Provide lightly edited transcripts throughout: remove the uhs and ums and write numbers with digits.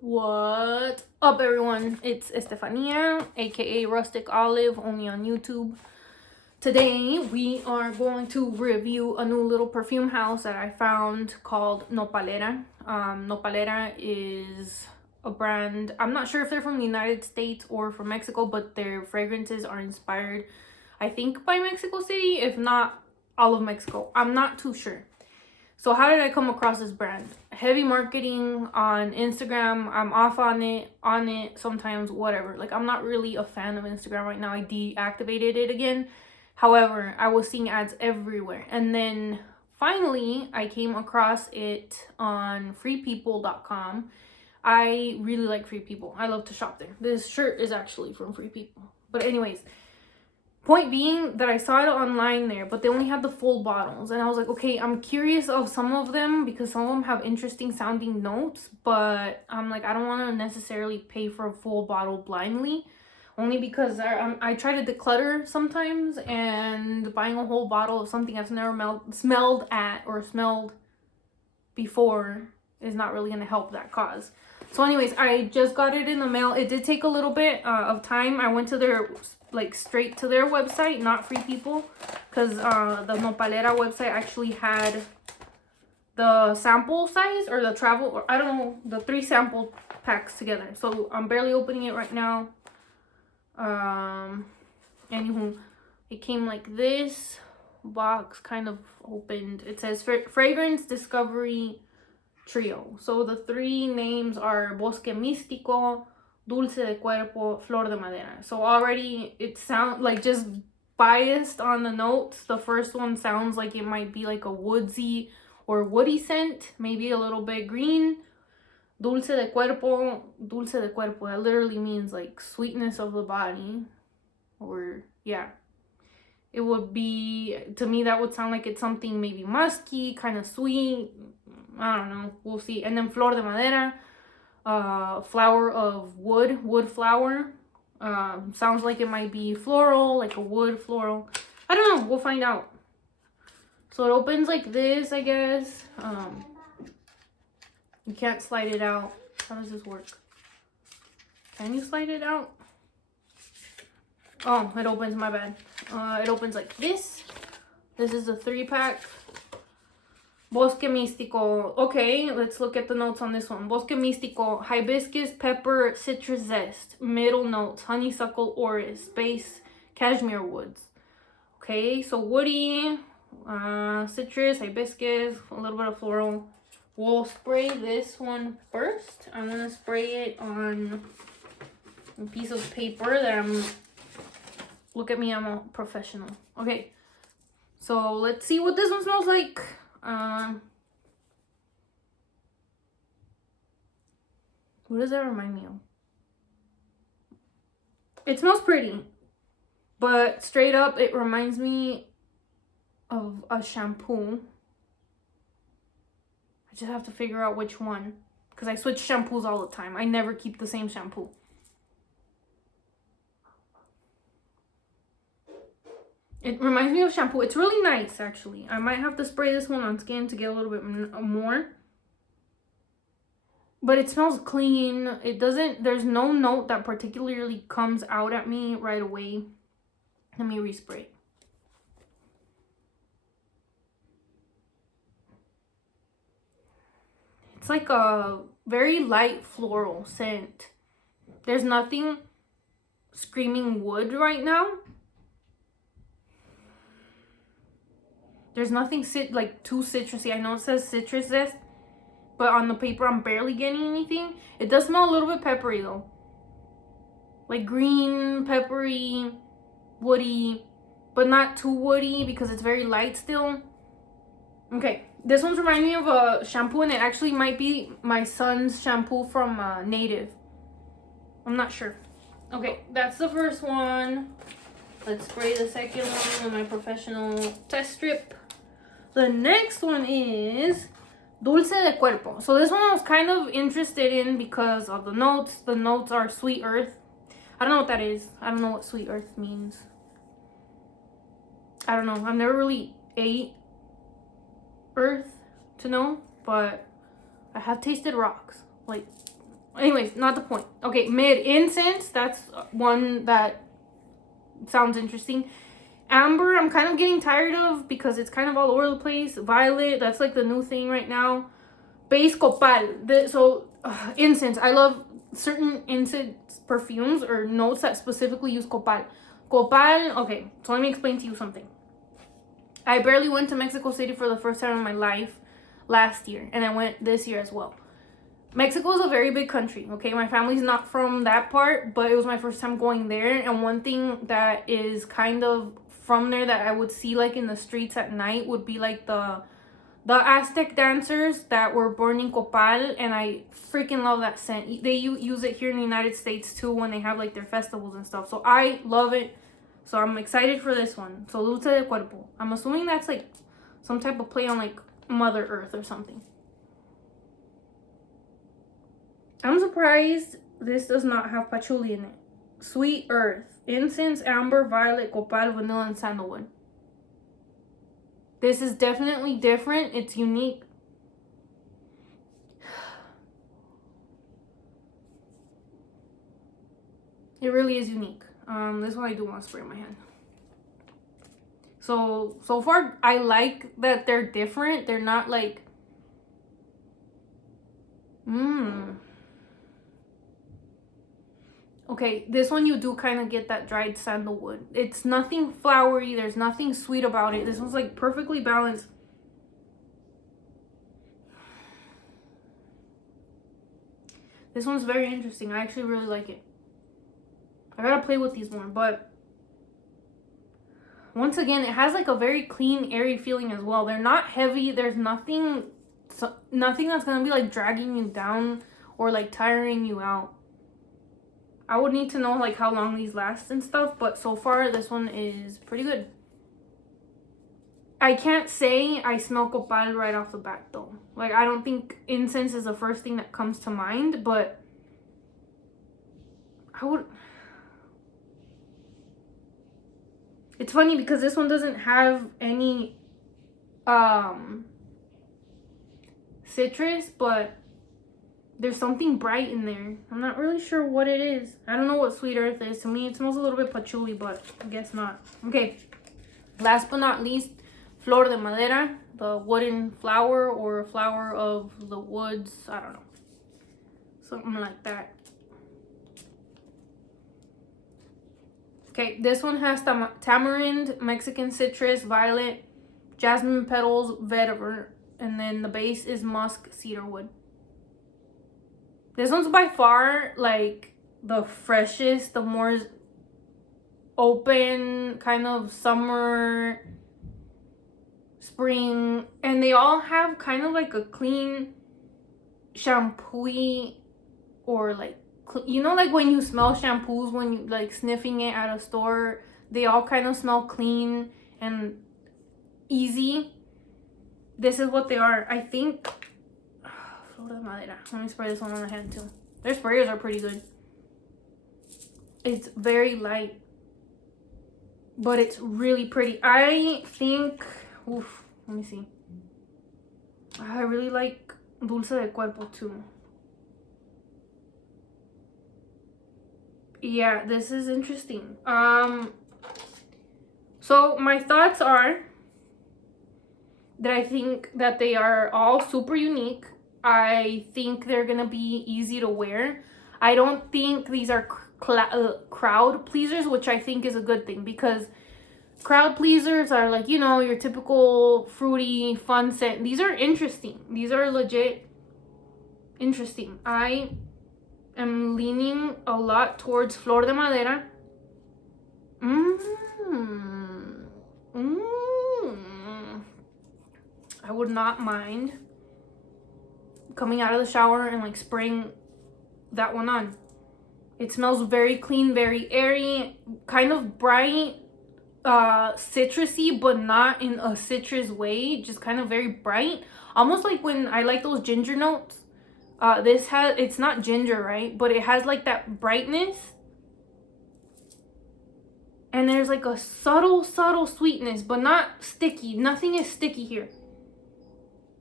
What up, everyone? It's Estefania, aka Rustic Olive, only on YouTube. Today we are going to review a new little perfume house that I found called Nopalera. Nopalera is a brand. I'm not sure if they're from the United States or from Mexico, but their fragrances are inspired, I think, by Mexico City, if not all of Mexico. I'm not too sure. So how did I come across this brand? Heavy marketing on Instagram. I'm off on it sometimes, whatever. Like, I'm not really a fan of Instagram right now. I deactivated it again. However, I was seeing ads everywhere. And then finally, I came across it on freepeople.com. I really like Free People. I love to shop there. This shirt is actually from Free People. But anyways, point being that I saw it online there, but they only had the full bottles. And I was like, okay, I'm curious of some of them because some of them have interesting sounding notes. But I'm like, I don't want to necessarily pay for a full bottle blindly. Only because I try to declutter sometimes. And buying a whole bottle of something I've never smelled before is not really going to help that cause. So anyways, I just got it in the mail. It did take a little bit of time. I went to their, straight to their website, not Free People, because the Nopalera website actually had the sample size or the travel, or I don't know, the 3 sample packs together. So I'm barely opening it right now. Anywho, it came like this box, kind of opened. It says Fragrance Discovery Trio. So the 3 names are Bosque Mystico, Dulce de Cuerpo, Flor de Madera. So already it sounds like, just biased on the notes, the first one sounds like it might be like a woodsy or woody scent, maybe a little bit green. Dulce de Cuerpo, that literally means like sweetness of the body, or yeah. It would be, to me, that would sound like it's something maybe musky, kind of sweet. I don't know. We'll see. And then Flor de Madera, flower of wood flower. Sounds like it might be floral, like a wood floral. I don't know. We'll find out. So it opens like this, I guess. You can't slide it out. How does this work? Can you slide it out? Oh, it opens, my bad. It opens like this. This is a 3-pack. Bosque Mystico. Okay, let's look at the notes on this one. Bosque Mystico, hibiscus, pepper, citrus zest. Middle notes, honeysuckle, orris, space, cashmere woods. Okay, so woody, citrus, hibiscus, a little bit of floral. We'll spray this one first. I'm gonna spray it on a piece of paper that look at me, I'm a professional. Okay, so let's see what this one smells like. What does that remind me of? It smells pretty, but straight up it reminds me of a shampoo. I just have to figure out which one, because I switch shampoos all the time. I never keep the same shampoo. It reminds me of shampoo. It's really nice, actually. I might have to spray this one on skin to get a little bit more. But it smells clean. It doesn't, there's no note that particularly comes out at me right away. Let me respray. It's like a very light floral scent. There's nothing screaming wood right now. There's nothing like too citrusy. I know it says citrus zest, but on the paper I'm barely getting anything. It does smell a little bit peppery though. Like green, peppery, woody, but not too woody because it's very light still. Okay, this one's reminding me of a shampoo, and it actually might be my son's shampoo from Native. I'm not sure. Okay, that's the first one. Let's spray the second one with my professional test strip. The next one is Dulce de Cuerpo. So this one I was kind of interested in because of the notes. The notes are sweet earth. I don't know what that is. I don't know what sweet earth means. I don't know. I've never really ate earth to know, but I have tasted rocks. Like Anyways, not the point. Okay, mid incense. That's one that sounds interesting. Amber, I'm kind of getting tired of because it's kind of all over the place. Violet, that's like the new thing right now. Base copal. Incense. I love certain incense perfumes or notes that specifically use copal. Copal, okay, so let me explain to you something. I barely went to Mexico City for the first time in my life last year, and I went this year as well. Mexico is a very big country, okay? My family's not from that part, but it was my first time going there. And one thing that is kind of from there that I would see like in the streets at night would be like the Aztec dancers that were burning copal, and I freaking love that scent. They use it here in the United States too when they have like their festivals and stuff. So I love it. So I'm excited for this one. So Dulce de Cuerpo. I'm assuming that's like some type of play on like Mother Earth or something. I'm surprised this does not have patchouli in it. Sweet earth. Incense, amber, violet, copal, vanilla, and sandalwood. This is definitely different. It's unique. It really is unique. This one I do want to spray in my hand. So far, I like that they're different. They're not like... Okay, this one you do kind of get that dried sandalwood. It's nothing flowery. There's nothing sweet about it. This one's like perfectly balanced. This one's very interesting. I actually really like it. I gotta play with these more, but once again, it has like a very clean, airy feeling as well. They're not heavy. There's nothing that's gonna be like dragging you down or like tiring you out. I would need to know like how long these last and stuff, but so far this one is pretty good. I can't say I smell copal right off the bat though. Like, I don't think incense is the first thing that comes to mind, but I would... It's funny because this one doesn't have any citrus, but there's something bright in there. I'm not really sure what it is. I don't know what sweet earth is. To me, it smells a little bit patchouli, but I guess not. Okay, last but not least, Flor de Madera, the wooden flower or flower of the woods. I don't know. Something like that. Okay, this one has tamarind, Mexican citrus, violet, jasmine petals, vetiver, and then the base is musk cedarwood. This one's by far like the freshest, the more open kind of summer, spring, and they all have kind of like a clean shampoo or like, you know, like when you smell shampoos when you like sniffing it at a store, they all kind of smell clean and easy. This is what they are. I think Flor de Madera. Let me spray this one on my hand too. Their sprayers are pretty good. It's very light, but it's really pretty. I think, oof, let me see. I really like Dulce de Cuerpo too. Yeah, this is interesting. So my thoughts are that I think that they are all super unique. I think they're gonna be easy to wear. I don't think these are crowd pleasers, which I think is a good thing, because crowd pleasers are like, you know, your typical fruity, fun scent. These are interesting. These are legit interesting. I am leaning a lot towards Flor de Madera. I would not mind coming out of the shower and like spraying that one on. It smells very clean, very airy, kind of bright, citrusy, but not in a citrus way, just kind of very bright, almost like when I like those ginger notes. This has, it's not ginger, right, but it has like that brightness, and there's like a subtle sweetness, but not sticky. Nothing is sticky here.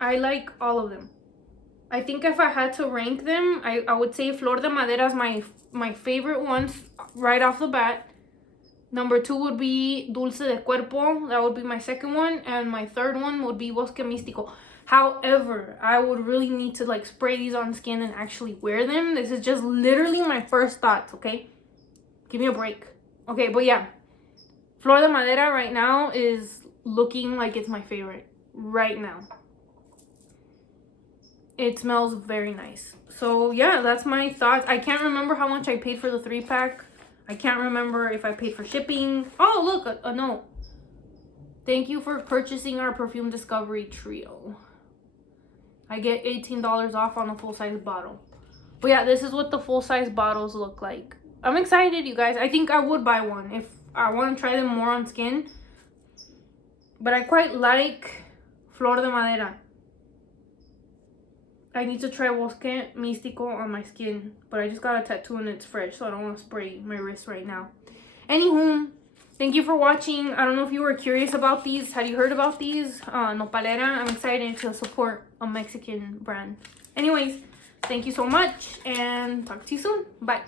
I like all of them. I think if I had to rank them, I would say Flor de Madera is my favorite ones right off the bat. Number 2 would be Dulce de Cuerpo. That would be my second one. And my third one would be Bosque Mystico. However, I would really need to like spray these on skin and actually wear them. This is just literally my first thoughts, okay? Give me a break. Okay, but yeah. Flor de Madera right now is looking like it's my favorite. Right now. It smells very nice. So yeah, that's my thoughts. I can't remember how much I paid for the 3-pack. I can't remember if I paid for shipping. Oh, look, a note. Thank you for purchasing our perfume discovery trio. I get $18 off on a full-size bottle. But yeah, this is what the full-size bottles look like. I'm excited, you guys. I think I would buy one if I want to try them more on skin. But I quite like Flor de Madera. I need to try Bosque Mystico on my skin. But I just got a tattoo and it's fresh, so I don't want to spray my wrist right now. Anywho, thank you for watching. I don't know if you were curious about these. Had you heard about these? Nopalera. I'm excited to support a Mexican brand. Anyways, thank you so much and talk to you soon. Bye.